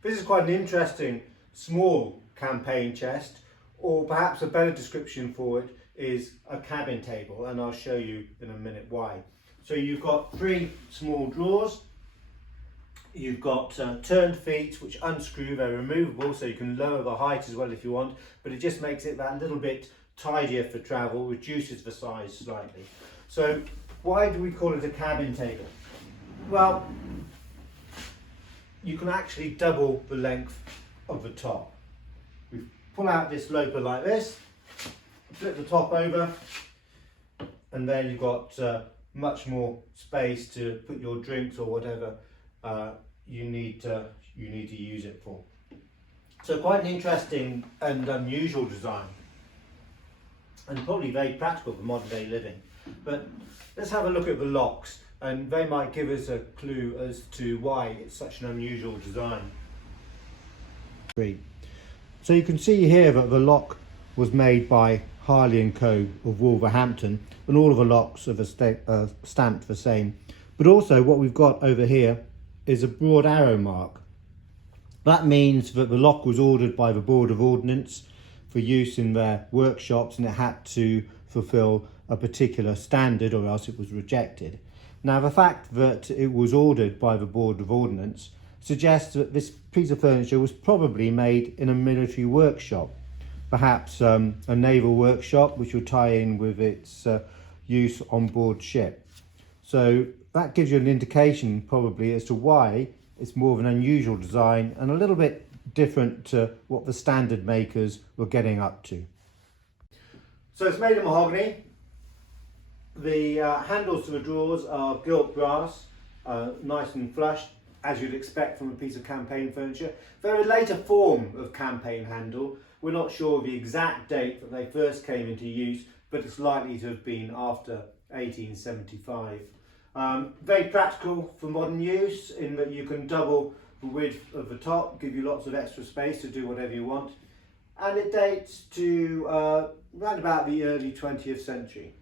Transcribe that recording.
This is quite an interesting small campaign chest, or perhaps a better description for it is a cabin table, and I'll show you in a minute why. So you've got 3 small drawers, you've got turned feet which unscrew, they're removable so you can lower the height as well if you want, but it just makes it that little bit tidier for travel, reduces the size slightly. So why do we call it a cabin table? Well, you can actually double the length of the top. We pull out this loper like this, flip the top over, and then you've got much more space to put your drinks or whatever you need to use it for. So quite an interesting and unusual design, and probably very practical for modern day living. But let's have a look at the locks, and they might give us a clue as to why it's such an unusual design. So you can see here that the lock was made by Harley & Co of Wolverhampton, and all of the locks are stamped the same. But also what we've got over here is a broad arrow mark. That means that the lock was ordered by the Board of Ordnance for use in their workshops, and it had to fulfill a particular standard or else it was rejected. Now the fact that it was ordered by the Board of Ordnance suggests that this piece of furniture was probably made in a military workshop, perhaps a naval workshop, which will tie in with its use on board ship. So that gives you an indication probably as to why it's more of an unusual design and a little bit different to what the standard makers were getting up to. So it's made of mahogany. The handles to the drawers are gilt brass, nice and flush, as you'd expect from a piece of campaign furniture. They're a later form of campaign handle. We're not sure of the exact date that they first came into use, but it's likely to have been after 1875. Very practical for modern use in that you can double the width of the top, give you lots of extra space to do whatever you want. And it dates to around about the early 20th century.